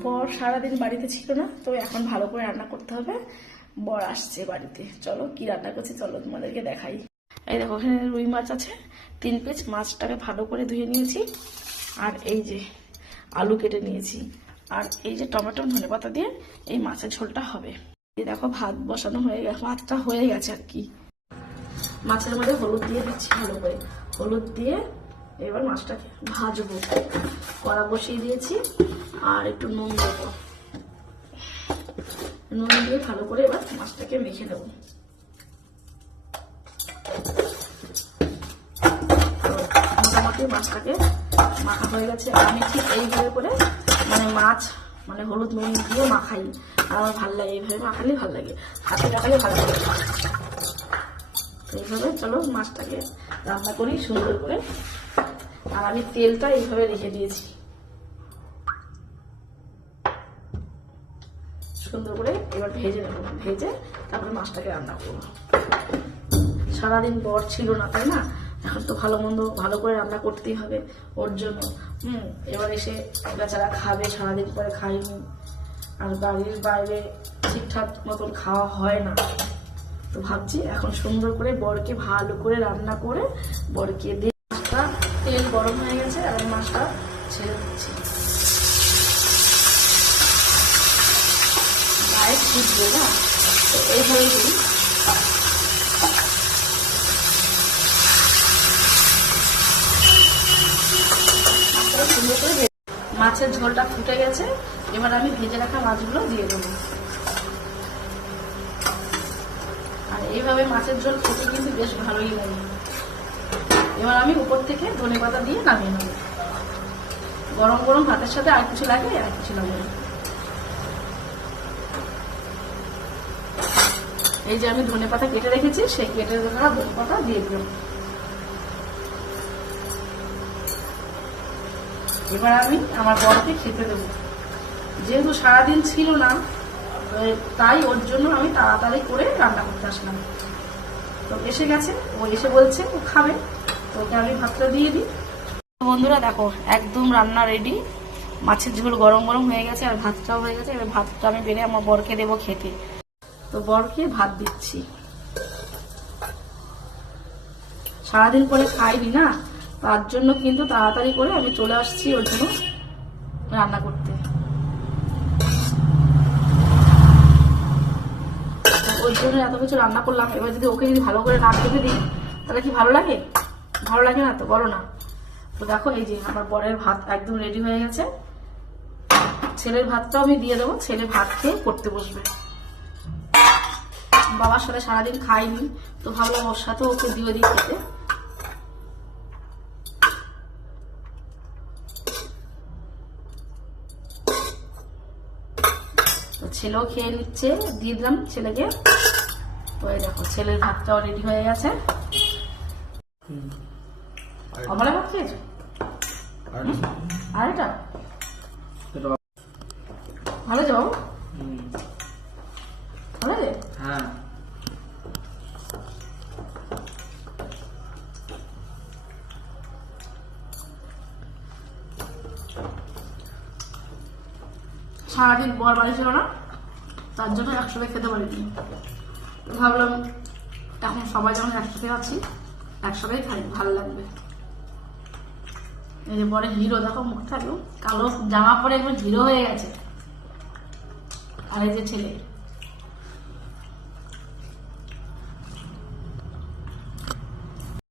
বর সারাদিন বাড়িতে ছিল না, তো এখন ভালো করে রান্না করতে হবে। বর আসছে বাড়িতে, চলো কি রান্না করছি চলো তোমাদেরকে দেখাই। এই দেখো এখানে রুই মাছ আছে 3 পিস, মাছটাকে ভালো করে ধুয়ে নিয়েছি। আর এই যে আলু কেটে নিয়েছি, আর এই যে টমেটো ধনেপাতা দিয়ে এই মাছের ঝোলটা হবে। এই দেখো ভাত বসানো হয়ে গেছে, ভাতটা হয়ে গেছে আর কি। মাছের মধ্যে হলুদ দিয়ে দিচ্ছি ভালো করে, হলুদ দিয়ে এবার মাছটাকে ভাজবো। কড়া বসিয়ে দিয়েছি আর একটু নুন দেবো, নুন দিয়ে ভালো করে এবার মাছটাকে মেখে দেবো। মোটামুটি মাছটাকে মাখা হয়ে গেছে। আমি ঠিক এইভাবে করে মানে মাছ মানে হলুদ নুন দিয়ে মাখাই, আর আমার ভালো লাগে এইভাবে মাখালেই ভালো লাগে, হাতে মাখালে ভালো লাগে। এইভাবে চলো মাছটাকে রান্না করি সুন্দর করে। আর আমি তেলটা এইভাবে রেখে দিয়েছি সুন্দর করে, এবার ভেজে নেবো, ভেজে তারপরে মাছটাকে রান্না করবো। সারাদিন বর ছিল না তাই না, এখন তো ভালো মন্দ ভালো করে রান্না করতেই হবে ওর জন্য। এবার এসে বেচারা খাবে, সারাদিন পরে খাইনি, আর বাড়ির বাইরে ঠিকঠাক মতন খাওয়া হয় না। তো ভাবছি এখন সুন্দর করে বরকে ভালো করে রান্না করে বরকে দিয়ে, মাছটা তেল গরম হয়ে গেছে আর আমি মাছটা ছেড়ে দিচ্ছি। গায়ে ছিটবে না, তো এইভাবে দিই। সুন্দর করে মাছের ঝোলটা ফুটে গেছে, এবার আমি ভেজে রাখা মাছগুলো দিয়ে দেবো। আর এইভাবে মাছের ঝোল খেতে কিন্তু বেশ ভালোই লাগে। এবার আমি উপর থেকে ধনেপাতা দিয়ে নামিয়ে নেব। গরম গরম ভাতের সাথে আর কিছু লাগে, আর কিছু লাগে না। এই যে আমি ধনেপাতা কেটে রেখেছি, সেই কেটে রাখা ধনেপাতা দিয়ে দিলাম। এবার আমি আমার বরকে খেতে দেবো। যেহেতু সারাদিন ছিল না, তাই ওর জন্য আমি তাড়াতাড়ি করে রান্না করতে আসলাম। তো এসে গেছে, ও এসে বলছে ও খাবে, তো ওকে আমি ভাতটা দিয়ে দিই। বন্ধুরা দেখো একদম রান্না রেডি, মাছের ঝোল গরম গরম হয়ে গেছে আর ভাতটাও হয়ে গেছে। এবার ভাতটা আমি বেড়ে আমার বরকে দেবো খেতে। তো বরকে ভাত দিচ্ছি, সারাদিন পরে খাইনি না, তার জন্য কিন্তু তাড়াতাড়ি করে আমি চলে আসছি ওর জন্য রান্না করতে। ওর জন্য এত কিছু রান্না করলাম, এবার যদি ওকে যদি ভালো করে না খেতে দিই তাহলে কি ভালো লাগে? ভালো লাগে না তো, বলো না। তো দেখো এই যে আমার বরের ভাত একদম রেডি হয়ে গেছে। ছেলের ভাতটাও আমি দিয়ে দেবো, ছেলে ভাত খেয়ে পড়তে বসবে। বাবার সাথে সারাদিন খাইনি, তো ভাবলাম ওর সাথে ওকে দিয়ে দিই খেতে। ছেলেও খেয়ে নিচ্ছে, দিয়ে দিলাম ছেলেকে। ওই দেখো ছেলের ভাতটাও রেডি হয়ে গেছে। কমলা ভাত খেয়েছো? আর এটা ভালো যাও, ভালো লাগে। হ্যাঁ সারাদিন বর বাড়ি ছিল না, তার জন্য একসাথে খেতে পারিনি। ভাবলাম এখন সবাই যখন একসাথে আছি একসাথেই খাই, ভালো লাগবে। এই যে বরের হিরো দেখো, মুখটা একদম কালো জামা পরে একদম হিরো হয়ে গেছে। আর এই যে ছেলে